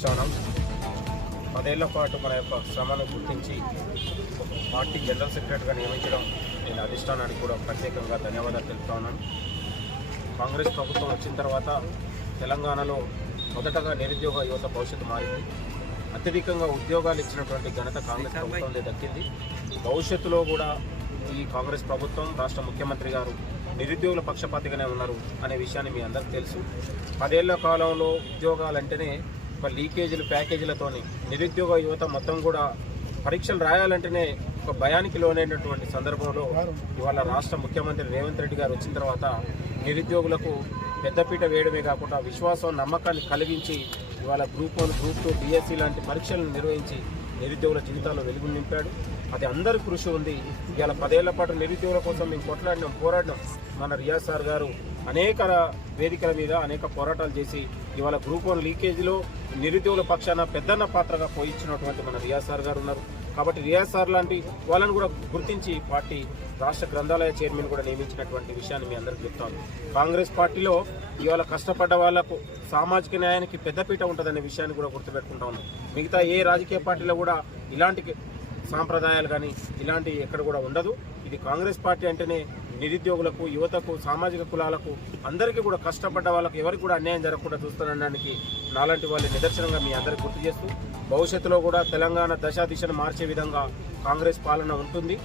అధిష్టానం 10 ఏళ్ల పాటు మన యొక్క శ్రమను గుర్తించి పార్టీ జనరల్ సెక్రటరీగా నియమించడం నేను అధిష్టానానికి కూడా ప్రత్యేకంగా ధన్యవాదాలు తెలుపుతా ఉన్నాను. కాంగ్రెస్ ప్రభుత్వం వచ్చిన తర్వాత తెలంగాణలో మొదటగా నిరుద్యోగ యువత భవిష్యత్తు మారింది. అత్యధికంగా ఉద్యోగాలు ఇచ్చినటువంటి ఘనత కాంగ్రెస్ ప్రభుత్వంలో దక్కింది. భవిష్యత్తులో కూడా ఈ కాంగ్రెస్ ప్రభుత్వం రాష్ట్ర ముఖ్యమంత్రి గారు నిరుద్యోగుల పక్షపాతిగానే ఉన్నారు అనే విషయాన్ని మీ అందరికీ తెలుసు. 10 ఏళ్ల కాలంలో ఉద్యోగాలంటేనే ఒక లీకేజీలు ప్యాకేజీలతోని నిరుద్యోగ యువత మొత్తం కూడా పరీక్షలు రాయాలంటేనే ఒక భయానికి లోనైనటువంటి సందర్భంలో ఇవాళ రాష్ట్ర ముఖ్యమంత్రి రేవంత్ రెడ్డి గారు వచ్చిన తర్వాత నిరుద్యోగులకు పెద్దపీట వేయడమే కాకుండా విశ్వాసం నమ్మకాన్ని కలిగించి ఇవాళ గ్రూప్ 1, గ్రూప్ 2, డిఎస్సి లాంటి పరీక్షలను నిర్వహించి నిరుద్యోగుల జీవితాల్లో వెలుగు నింపాడు. అది అందరి కృషి ఉంది. ఇవాళ 10 ఏళ్ల పాటు నిరుద్యోగుల కోసం మేము పోరాడినాం. మన రియాజ్ సార్ గారు అనేక వేదికల మీద అనేక పోరాటాలు చేసి ఇవాళ గ్రూప్ 1 లీకేజీలో నిరుద్యోగుల పక్షాన పెద్దన్న పాత్రగా పోయించినటువంటి మన రియాజ్ సార్ గారు ఉన్నారు. కాబట్టి రియాజ్ సార్ లాంటి వాళ్ళని కూడా గుర్తించి పార్టీ రాష్ట్ర గ్రంథాలయ చైర్మన్ కూడా నియమించినటువంటి విషయాన్ని మీ అందరికీ చెప్తాను. కాంగ్రెస్ పార్టీలో ఇవాళ కష్టపడ్డ వాళ్లకు సామాజిక న్యాయానికి పెద్దపీట ఉంటుందనే విషయాన్ని కూడా గుర్తుపెట్టుకుంటా ఉన్నాం. మిగతా ఏ రాజకీయ పార్టీలో కూడా ఇలాంటి సాంప్రదాయాలు కానీ ఇలాంటి ఎక్కడ కూడా ఉండదు. ఇది కాంగ్రెస్ పార్టీ అంటేనే నిరుద్యోగులకు, యువతకు, సామాజిక కులాలకు అందరికీ కూడా కష్టపడ్డ వాళ్ళకు ఎవరికి కూడా అన్యాయం జరగకుండా చూస్తానడానికి నాలాంటి వాళ్ళ నిదర్శనంగా మీ అందరికీ గుర్తు చేస్తూ భవిష్యత్తులో కూడా తెలంగాణ దిశను మార్చే విధంగా కాంగ్రెస్ పాలన ఉంటుంది.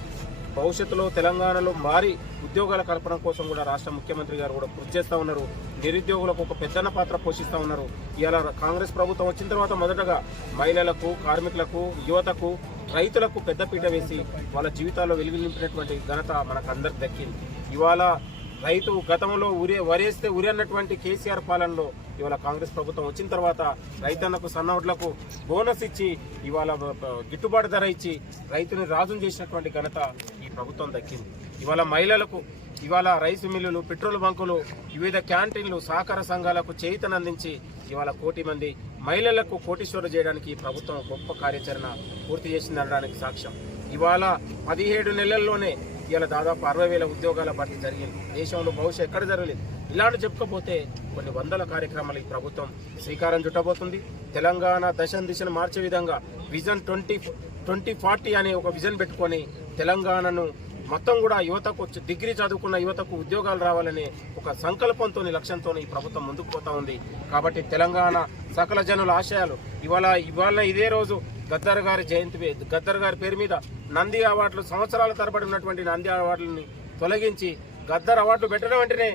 భవిష్యత్తులో తెలంగాణలో మారి ఉద్యోగాల కల్పన కోసం కూడా రాష్ట్ర ముఖ్యమంత్రి గారు కూడా కృషి చేస్తూ ఉన్నారు. నిరుద్యోగులకు ఒక పెద్దన్న పాత్ర పోషిస్తూ ఉన్నారు. ఇలా కాంగ్రెస్ ప్రభుత్వం వచ్చిన తర్వాత మొదటగా మహిళలకు, కార్మికులకు, యువతకు, రైతులకు పెద్దపీట వేసి వాళ్ళ జీవితాల్లో వెలుగు నింపినటువంటి ఘనత మనకు అందరికి దక్కింది. ఇవాళ రైతు గతంలో వరేస్తే ఉరి అన్నటువంటి కేసీఆర్ పాలనలో ఇవాళ కాంగ్రెస్ ప్రభుత్వం వచ్చిన తర్వాత రైతన్నకు, సన్నవడ్లకు బోనస్ ఇచ్చి ఇవాళ గిట్టుబాటు ధర ఇచ్చి రైతుని రాజును చేసినటువంటి ఘనత ఈ ప్రభుత్వం దక్కింది. ఇవాళ మహిళలకు ఇవాళ రైసు మిల్లులు, పెట్రోల్ బంకులు, వివిధ క్యాంటీన్లు, సహకార సంఘాలకు చేయూతనందించి ఇవాళ 1 కోటి మంది మహిళలకు కోటీశ్వరులు చేయడానికి ఈ ప్రభుత్వం గొప్ప కార్యాచరణ పూర్తి చేసిందనడానికి సాక్ష్యం. ఇవాళ 17 నెలల్లోనే ఇవాళ దాదాపు 60,000 ఉద్యోగాల భర్తీ జరిగింది. దేశంలో బహుశా ఎక్కడ జరగలేదు. ఇలాంటి చెప్పుకపోతే కొన్ని వందల కార్యక్రమాలు ఈ ప్రభుత్వం శ్రీకారం చుట్టబోతుంది. తెలంగాణ దిశను మార్చే విధంగా విజన్ 2040 అనే ఒక విజన్ పెట్టుకొని తెలంగాణను మొత్తం కూడా యువతకు, డిగ్రీ చదువుకున్న యువతకు ఉద్యోగాలు రావాలనే ఒక సంకల్పంతో, లక్ష్యంతో ఈ ప్రభుత్వం ముందుకు పోతా ఉంది. కాబట్టి తెలంగాణ సకల జనుల ఆశయాలు ఇవాళ ఇదే రోజు గద్దర్ గారి జయంతి, గద్దర్ గారి పేరు మీద నంది అవార్డులు, సంవత్సరాల తరబడి ఉన్నటువంటి నంది అవార్డులని తొలగించి గద్దర్ అవార్డులు పెట్టడం అంటేనే